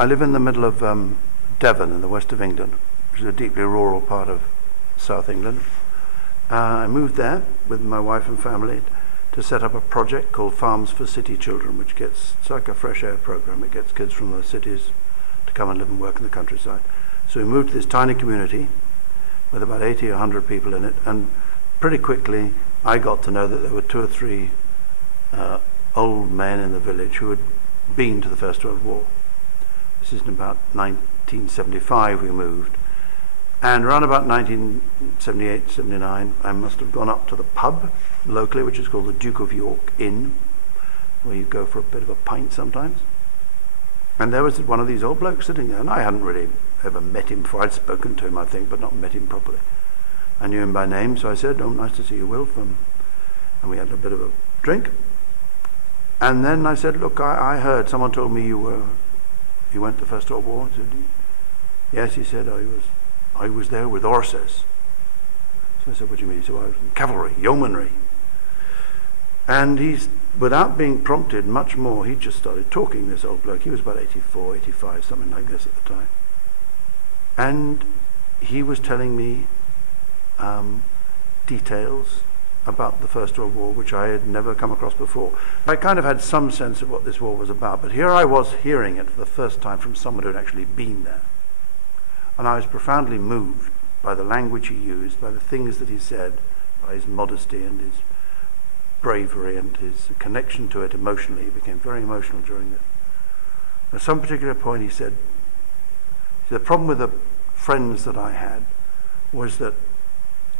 I live in the middle of Devon in the west of England, which is a deeply rural part of South England. I moved there with my wife and family to set up a project called Farms for City Children, which it's like a fresh air program. It gets kids from the cities to come and live and work in the countryside. So we moved to this tiny community with about 80 or 100 people in it, and pretty quickly I got to know that there were 2 or 3 old men in the village who had been to the First World War. This is in about 1975 we moved. And around about 1978, 79, I must have gone up to the pub locally, which is called the Duke of York Inn, where you go for a bit of a pint sometimes. And there was one of these old blokes sitting there, and I hadn't really ever met him before. I'd spoken to him, I think, but not met him properly. I knew him by name, so I said, "Oh, nice to see you, Wilf." And we had a bit of a drink. And then I said, "Look, I heard, someone told me you went to the First World War." I said, "Yes," he said, I was there with horses." So I said, "What do you mean?" He said, "Well, I was in cavalry, yeomanry." And he's, without being prompted much more, he just started talking, this old bloke. He was about 84, 85, something like this at the time. And he was telling me details about the First World War, which I had never come across before. I kind of had some sense of what this war was about, but here I was hearing it for the first time from someone who had actually been there. And I was profoundly moved by the language he used, by the things that he said, by his modesty and his bravery and his connection to it emotionally. He became very emotional during this. At some particular point he said, the problem with the friends that I had was that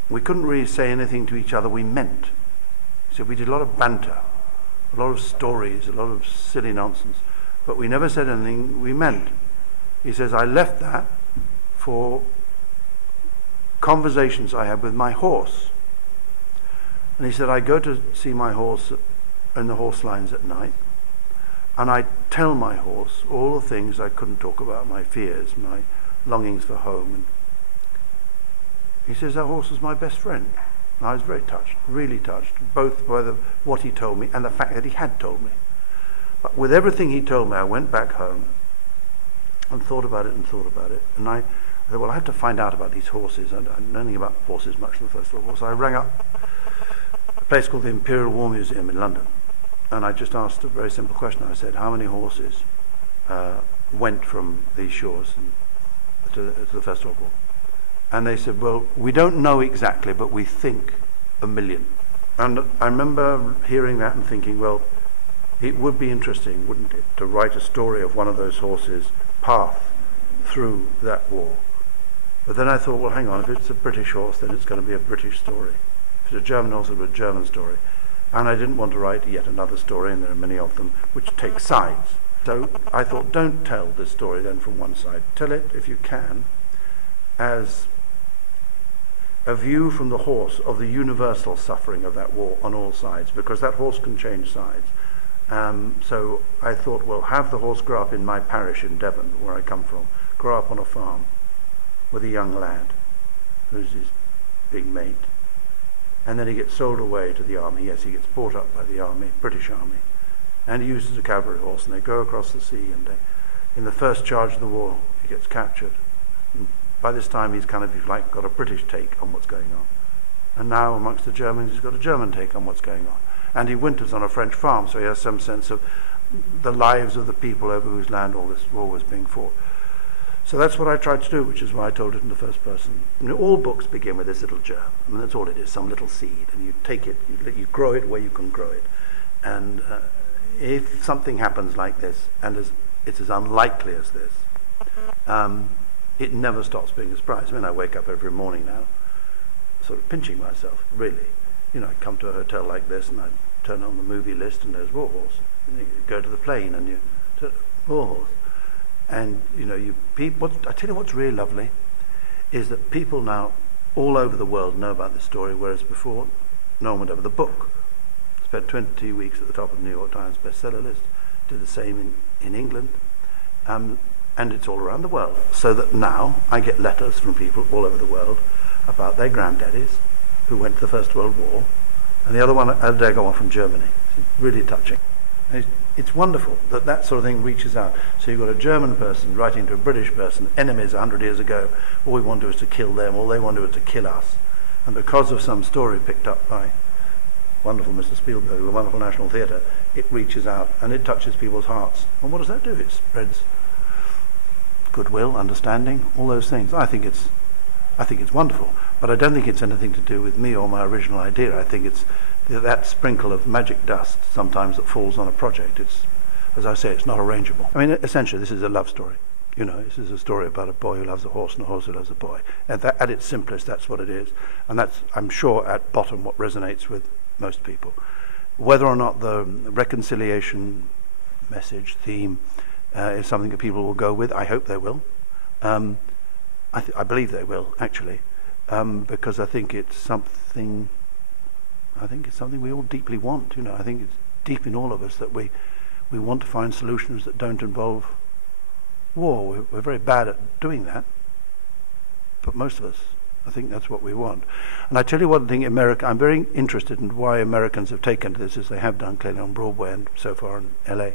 we couldn't really say anything to each other we meant. He said we did a lot of banter, a lot of stories, a lot of silly nonsense, but we never said anything we meant. He says, I left that for conversations I had with my horse. And he said, I go to see my horse in the horse lines at night, and I tell my horse all the things I couldn't talk about, my fears, my longings for home. And he says, that horse was my best friend. And I was very touched, really touched, both by what he told me and the fact that he had told me. But with everything he told me, I went back home and thought about it. And I said, well, I have to find out about these horses. I know nothing about horses much in the First World War. So I rang up a place called the Imperial War Museum in London. And I just asked a very simple question. I said, how many horses went from these shores to the First World War? And they said, well, we don't know exactly, but we think 1 million. And I remember hearing that and thinking, well, it would be interesting, wouldn't it, to write a story of one of those horses' path through that war. But then I thought, well, hang on, if it's a British horse, then it's going to be a British story. If it's a German horse, it'll be a German story. And I didn't want to write yet another story, and there are many of them, which take sides. So I thought, don't tell this story then from one side. Tell it, if you can, as a view from the horse of the universal suffering of that war on all sides, because that horse can change sides. So I thought, well, have the horse grow up in my parish in Devon, where I come from, grow up on a farm with a young lad who's his big mate. And then he gets sold away to the army. Yes, he gets bought up by the army, British army, and he used as a cavalry horse, and they go across the sea, and in the first charge of the war, he gets captured. And by this time, he's kind of, if you like, got a British take on what's going on. And now, amongst the Germans, he's got a German take on what's going on. And he winters on a French farm, so he has some sense of the lives of the people over whose land all this war was being fought. So that's what I tried to do, which is why I told it in the first person. I mean, all books begin with this little germ. I mean, that's all it is, some little seed. And you take it, you grow it where you can grow it. And if something happens like this, and it's as unlikely as this, it never stops being a surprise. I mean, I wake up every morning now, sort of pinching myself, really. You know, I come to a hotel like this, and I turn on the movie list, and there's War Horse. You go to the plane, and War Horse. And, you know, I tell you what's really lovely is that people now all over the world know about this story, whereas before no one went over the book. Spent 20 weeks at the top of the New York Times bestseller list, did the same in England, and it's all around the world. So that now I get letters from people all over the world about their granddaddies who went to the First World War, and the other one, I got one from Germany. It's really touching. And it's wonderful that that sort of thing reaches out. So you've got a German person writing to a British person, enemies 100 years ago, all we want to do is to kill them, all they want to do is to kill us. And because of some story picked up by wonderful Mr. Spielberg, the wonderful National Theatre, it reaches out and it touches people's hearts. And what does that do? It spreads goodwill, understanding, all those things. I think it's wonderful, but I don't think it's anything to do with me or my original idea. I think it's that sprinkle of magic dust sometimes that falls on a project. It's, as I say, it's not arrangeable. I mean, essentially, this is a love story. You know, this is a story about a boy who loves a horse and a horse who loves a boy. At its simplest, that's what it is. And that's, I'm sure, at bottom what resonates with most people. Whether or not the reconciliation message, theme, is something that people will go with, I hope they will. I believe they will, actually, because I think it's something we all deeply want. You know, I think it's deep in all of us that we want to find solutions that don't involve war. We're very bad at doing that, but most of us, I think that's what we want. And I tell you one thing, I'm very interested in why Americans have taken to this, as they have done clearly on Broadway and so far in LA,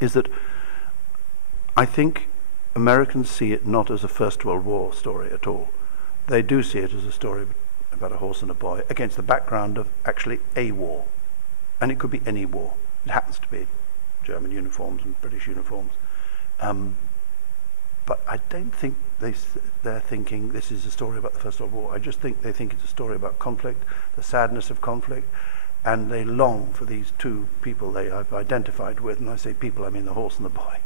is that I think Americans see it not as a First World War story at all. They do see it as a story about a horse and a boy against the background of actually a war. And it could be any war. It happens to be German uniforms and British uniforms. But I don't think they're thinking this is a story about the First World War. I just think they think it's a story about conflict, the sadness of conflict, and they long for these two people they have identified with, and I say people, I mean the horse and the boy,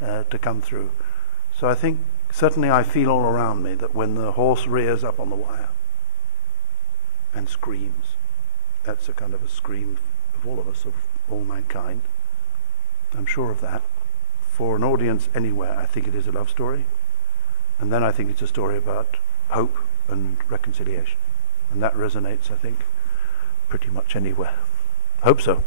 to come through. So I think, certainly I feel all around me that when the horse rears up on the wire and screams, that's a kind of a scream of all of us, of all mankind. I'm sure of that. For an audience anywhere, I think it is a love story. And then I think it's a story about hope and reconciliation. And that resonates, I think, pretty much anywhere. Hope so.